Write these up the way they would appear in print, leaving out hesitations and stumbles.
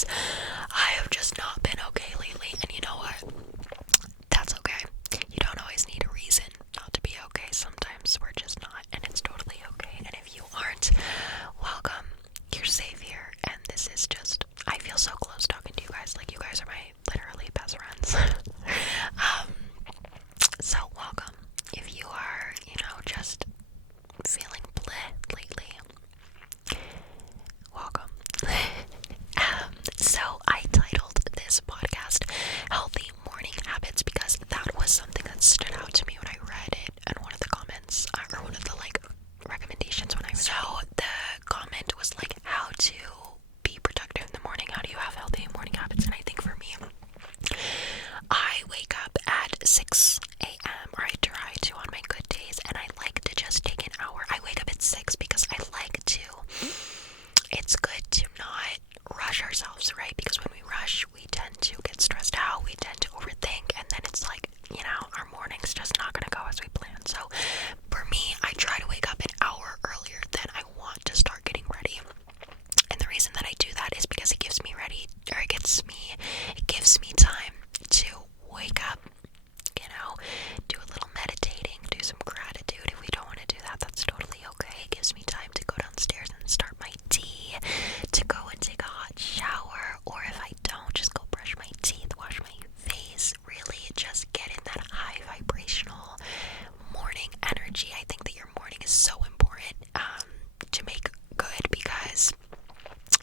because I have just not been okay lately. And you know what? That's okay. You don't always need a reason not to be okay. Sometimes we're just not, and it's totally okay. And if you aren't, welcome. You're safe here. And this is just, I feel so close talking to you guys. Like, you guys are my literally best friends. So welcome. If you are, just feeling bleh lately, welcome. So I titled this podcast Healthy Morning Habits because that was something that stood out to me when I read it in one of the comments, or one of the recommendations when I was. So the comment was like, how to be productive in the morning, how do you have healthy morning habits? And I think for me, I wake up at 6 a.m. or I try to on my good days, and I like to just take an hour. I wake up at 6 because I like to, it's good to not rush ourselves, right? Because when we rush, we tend to get stressed out, we tend to overthink, and then it's like, our morning's just not gonna go as we planned. So for me, I try to wake up an hour earlier than I want to start getting ready. And the reason that I do that is because it gives me time to wake up, do a little meditating, do some gratitude. If we don't want to do that, that's totally okay. It gives me time to go downstairs and start my tea, to go and take a hot shower, or if I don't, just go brush my teeth, wash my face, really just get in that high vibrational morning energy. I think that your morning is so important to make good, because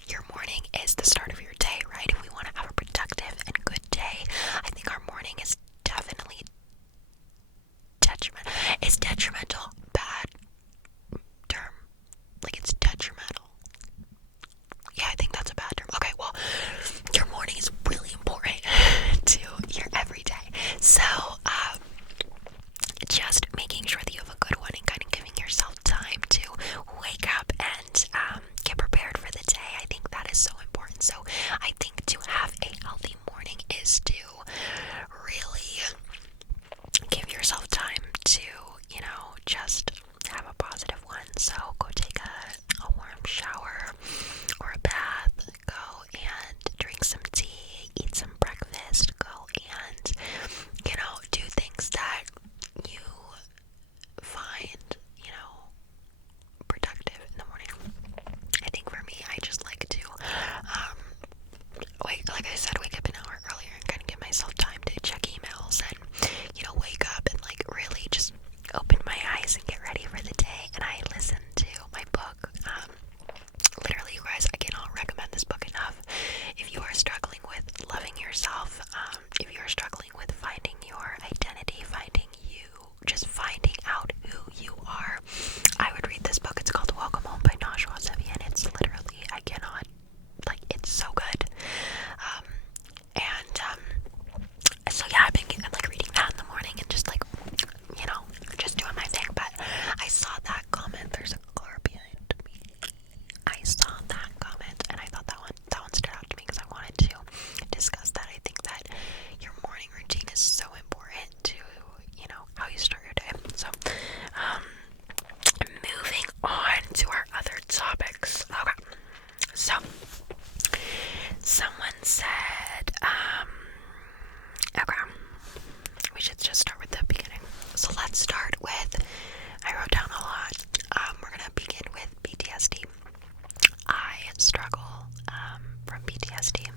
your morning is the start of your day, right? If we want to have a productive and good day, I think our morning is definitely detrimental. Is detrimental bad term? Like, it's detrimental. Yeah, I think that's a bad term. Okay, well, your morning is really important to your everyday. So, just making sure that you have a good one and kind of giving yourself time to wake up and get prepared for the day. I think that is so important. So I think to have a healthy morning is to really give yourself time to, just have a positive one. So go take a warm shower or a bath, go and drink some tea, eat some breakfast, go and, do things that you find, productive in the morning. I think for me, I just like to, like I said, wake up an hour earlier and kind of give myself time to check emails and, wake up and really just open my eyes and get ready for the day. And I listen to my book. Literally, you guys, I cannot recommend this book enough. If you are struggling with loving yourself, if you are struggling with finding your identity, finding you, just finding out who you are, I would read this book. It's called *Home by Cosy, and it's literally, I cannot, it's so good. So yeah, I've been reading that in the morning and just just doing my thing. But I saw that comment. There's a car behind me. I saw that comment and I thought that one stood out to me because I wanted to discuss that. I think that your morning routine is so important to, how you start your day. So, moving on to our other topics. Okay. So, someone said, okay, we should just start with the beginning. So let's start with, I wrote down a lot. We're gonna begin with PTSD. I struggle from PTSD.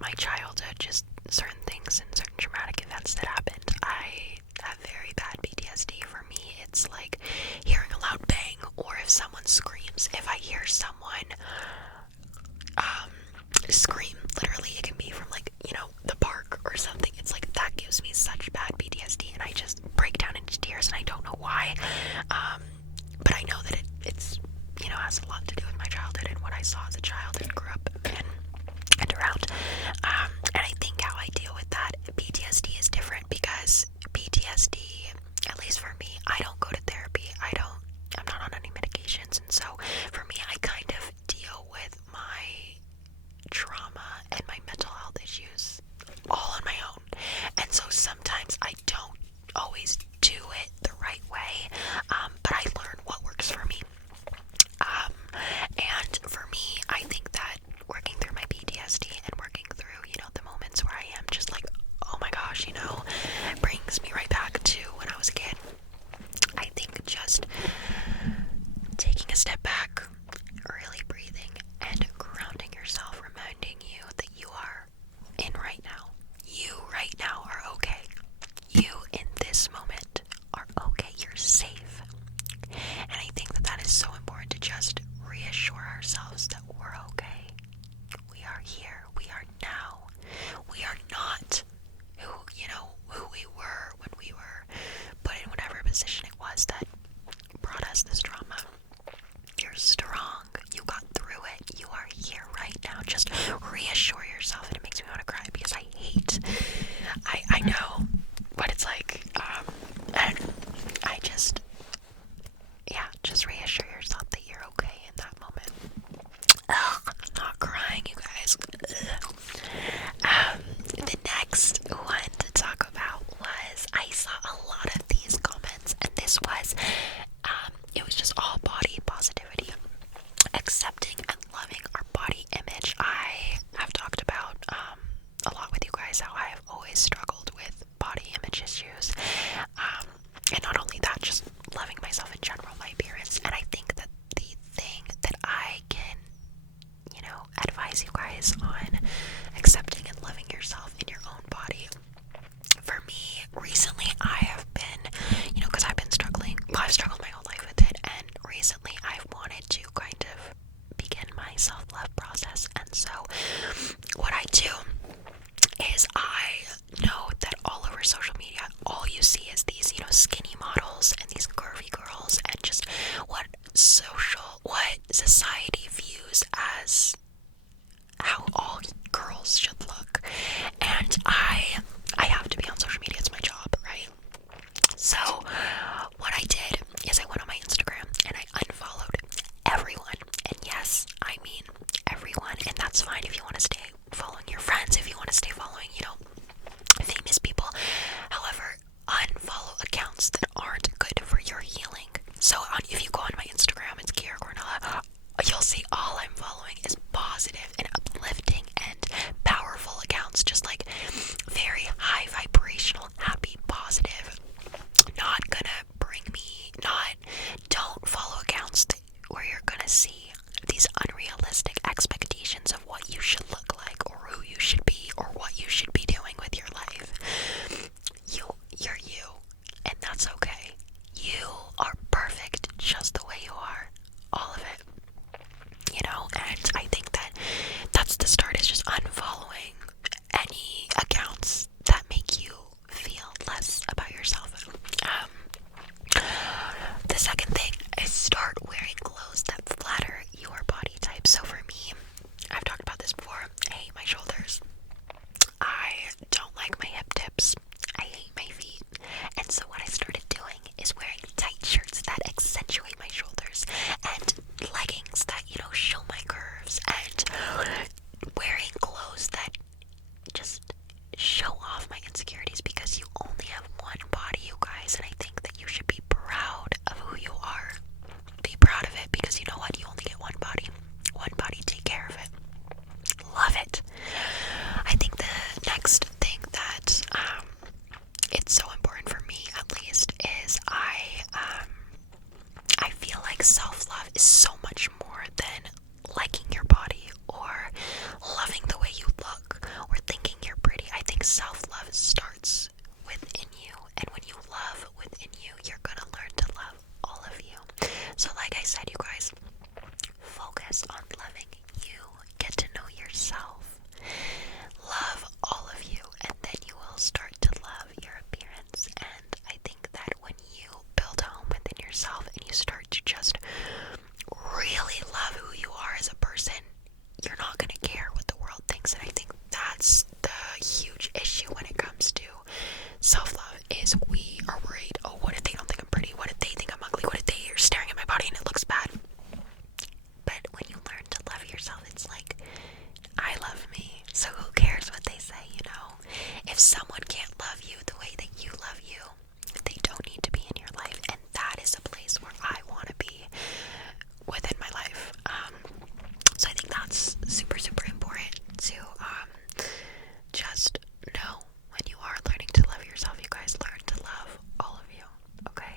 My childhood, just certain things and certain traumatic events that happened. I have very bad PTSD. For me, it's like hearing a loud bang, or if someone screams. If I hear someone scream, literally, it can be from the park or something. It's like that gives me such bad PTSD, and I just break down into tears, and I don't know why. But I know that it's has a lot to do with my childhood and what I saw as a child and grew up and around. And I think how I deal with that PTSD is different, because PTSD, at least for me, I don't go to therapy. I'm not on any medications, and so for me, I kind of deal with my trauma and my mental health issues all on my own. And so sometimes I don't always do it the right way, but I learn what works for me. And for me, I think that working through my PTSD guys. The next one to talk about was, I saw a lot of these comments, and this was, it was just all body positivity, accepting and loving our body image. I have talked about a lot with you guys how I have always struggled with body image issues, and not only that, just loving myself in general, my appearance. And I think that the thing that I can, advise you guys on accepting and loving yourself in your own body. For me, recently I have been, because I've been struggling, I've struggled my whole life with it, and recently I've wanted to kind of begin my self-love process. And so what I do is, I know that all over social media, all you see is these, skinny models and these curvy girls, and just what society views as how all girls should look. And I have to be on social media, it's my job, right? So what I did is I went on my Instagram and I unfollowed everyone. And yes, I mean everyone, and that's fine if you want to stay following your friends, if you want to stay following, famous people. However, unfollow accounts that aren't good for your healing. So if you go on my Instagram, it's ғᴏʟʟᴏᴡ, you'll see all I'm following is positive and uplifting and powerful accounts, just like very high vibrational, happy, positive. Not gonna bring me, don't follow accounts where you're gonna see these unrealistic expectations of what you should look like, or who you should be, or what you should be doing with your life. You're you, and that's okay. You are perfect just the way you are, all of it. And I think that that's the start, is just unfollowing any accounts that make you feel less about yourself. The second thing is, start wearing clothes that flatter your body type. So for me, I've talked about this before, I hate my shoulders. I don't like my hip tips. I hate my feet. And so what I started doing is wearing tight shirts that accentuate my shoulders, and leggings that, show my curves, and wearing clothes that just show off my insecurities, because you only have one body, you guys, and I think that you should be proud of who you are. Be proud of it, because you know what? You only get one body. One body, take care of it. Love it. I think the next thing that it's so important for me, at least, is I feel like self-love is so much more than liking your body, or loving the way you look, or thinking you're pretty. I think self-love starts within you, and when you love within you, you're gonna learn to love all of you. So like I said, you guys, focus on loving you. Get to know yourself. Love all of you, and then you will start to love your appearance. And I think that when you build a home within yourself, and you start to just really love who you are as a person, you're not going to care what the world thinks. And I think that's the huge issue when it comes to self-love, is we are worried, oh, what if they don't think I'm pretty? What if they think I'm ugly? What if they are staring at my body and it looks bad? But when you learn to love yourself, it's like, I love me, so who cares what they say, If someone can't love you the way that you love you, they don't need to be in your life. And that is a place where I want to be within my life. So I think that's super, super important to just know, when you are learning to love yourself, you guys, learn to love all of you, okay?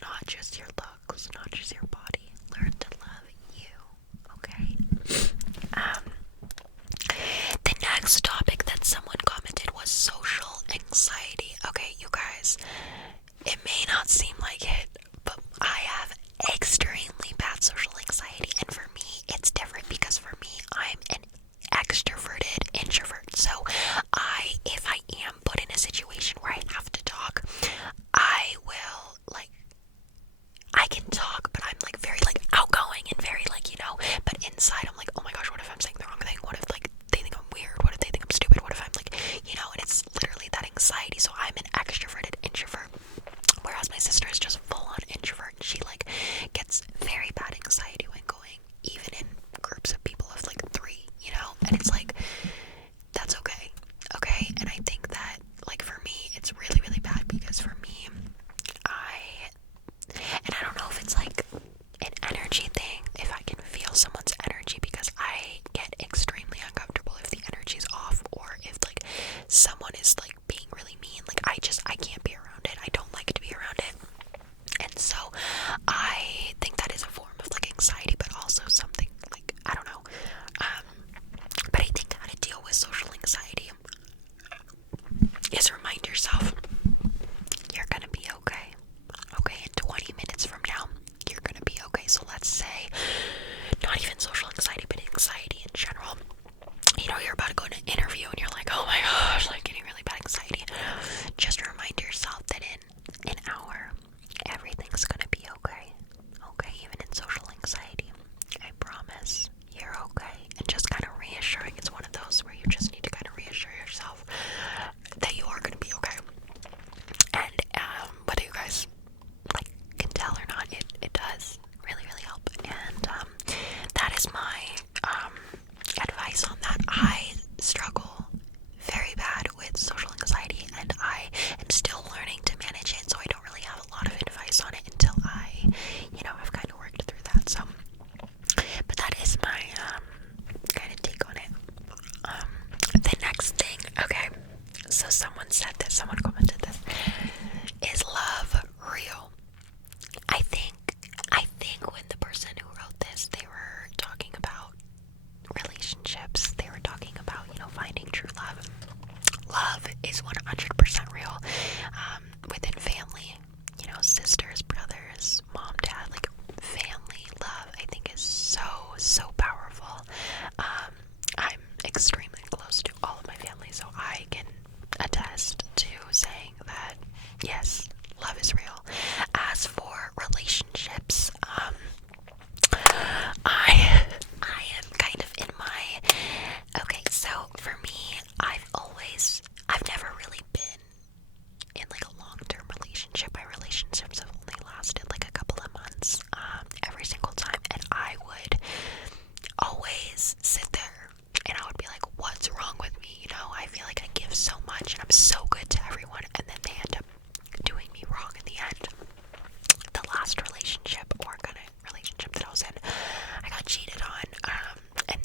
Not just your looks, not just your body. Learn to love you, okay? The next topic that someone commented was social anxiety. Okay, you guys, it may not seem like it, but I have extremely bad social anxiety, and for me, it's different, because for me, I'm an extroverted introvert. So if I am put in a situation where I have to talk, I will, I can talk, but I'm very outgoing and very but inside I'm like, oh my gosh, what if I'm saying the wrong thing? What if they think I'm weird? What if they think I'm stupid? What if I'm and it's literally that anxiety. So I'm an extroverted introvert, whereas my sister is just full on introvert. She gets very bad anxiety when going even in groups of people of 3, and it's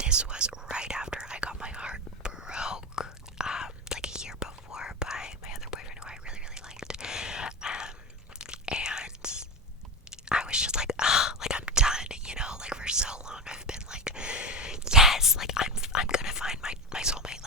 this was right after I got my heart broke, like a year before by my other boyfriend who I really, really liked. And I was just like, like I'm done, like for so long I've been like, yes, like I'm gonna find my soulmate,